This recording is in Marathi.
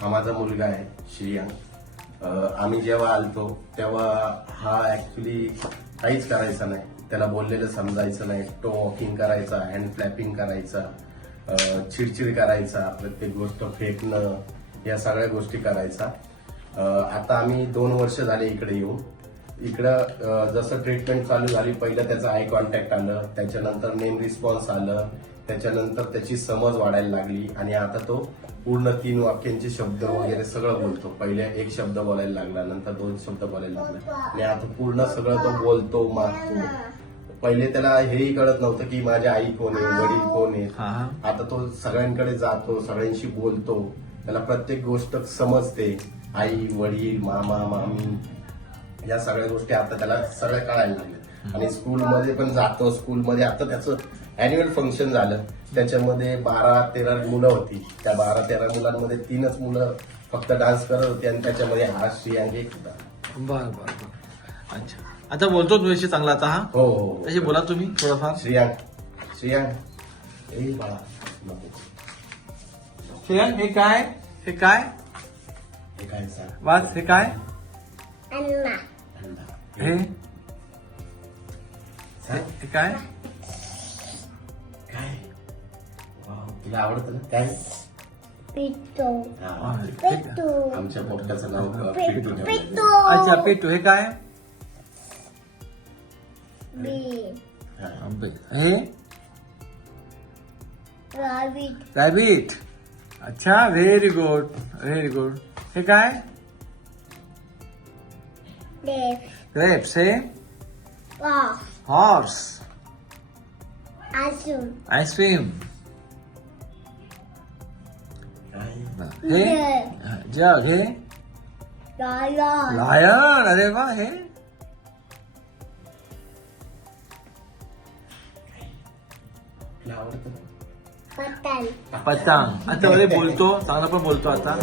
हा माझा मुलगा आहे श्रियांक. आम्ही जेव्हा आलतो तेव्हा हा ऍक्च्युली काहीच करायचा नाही. त्याला बोललेलं समजायचं नाही. तो वॉकिंग करायचा, हँड फ्लॅपिंग करायचा, चिडचिड करायचा, प्रत्येक गोष्ट फेकणं, या सगळ्या गोष्टी करायचा. आता आम्ही 2 वर्ष झाले इकडे येऊन. इकडं जसं ट्रीटमेंट चालू झाली, पहिलं त्याचं आय कॉन्टॅक्ट आलं, त्याच्यानंतर नेम रिस्पॉन्स आलं, त्याच्यानंतर त्याची समज वाढायला लागली आणि आता तो पूर्ण 3 वाक्यांचे शब्द वगैरे सगळं बोलतो. पहिले 1 शब्द बोलायला लागला, नंतर 2 शब्द बोलायला लागला आणि आता पूर्ण सगळं तो बोलतो, मागतो. पहिले त्याला हेही कळत नव्हतं की माझी आई कोण आहे, वडील कोण आहेत. आता तो सगळ्यांकडे जातो, सगळ्यांशी बोलतो, त्याला प्रत्येक गोष्ट समजते. आई, वडील, मामा, मामी, या सगळ्या गोष्टी आता त्याला सगळ्या कळायला लागल्या. आणि स्कूलमध्ये पण जातो. स्कूलमध्ये आता त्याचं अॅन्युअल फंक्शन झालं, त्याच्यामध्ये 12-13 मुलं होती. त्या 12-13 मुलांमध्ये 3च मुलं फक्त डान्स करत होती आणि त्याच्यामध्ये हा श्रियांक एक होता. बर बर बर. अच्छा, आता बोलतो तुझ्याशी चांगला आता? हा हो हो. तशी बोला तुम्ही थोडंफार. श्रियांक ए बाळा नको. श्रेयांक, हे काय? हे काय हे काय सांग. वाच, हे काय? अंडा. हे सांग. हे काय? काय वाव, तुला आवडतं ना काय? पिट्टू. हा, पिट्टू. आमच्या पोपटाचं नाव पिट्टू ठेवलं. पिट्टू. अच्छा, पेटू. हे काय? बी. हे रॅबिट. रॅबिट. अच्छा, व्हेरी गुड, व्हेरी गुड. हे काय? डेफ. ग्रेप्स. हे वॉफ. हॉर्स. आयस्क्रीम. आईस्क्रीम. काय? हे जग. हे लायन. लायन. अरे वा. हे तुला आवडतं ना? पतंग. पतंग. आता मध्ये बोलतो, चांगला पण बोलतो आता.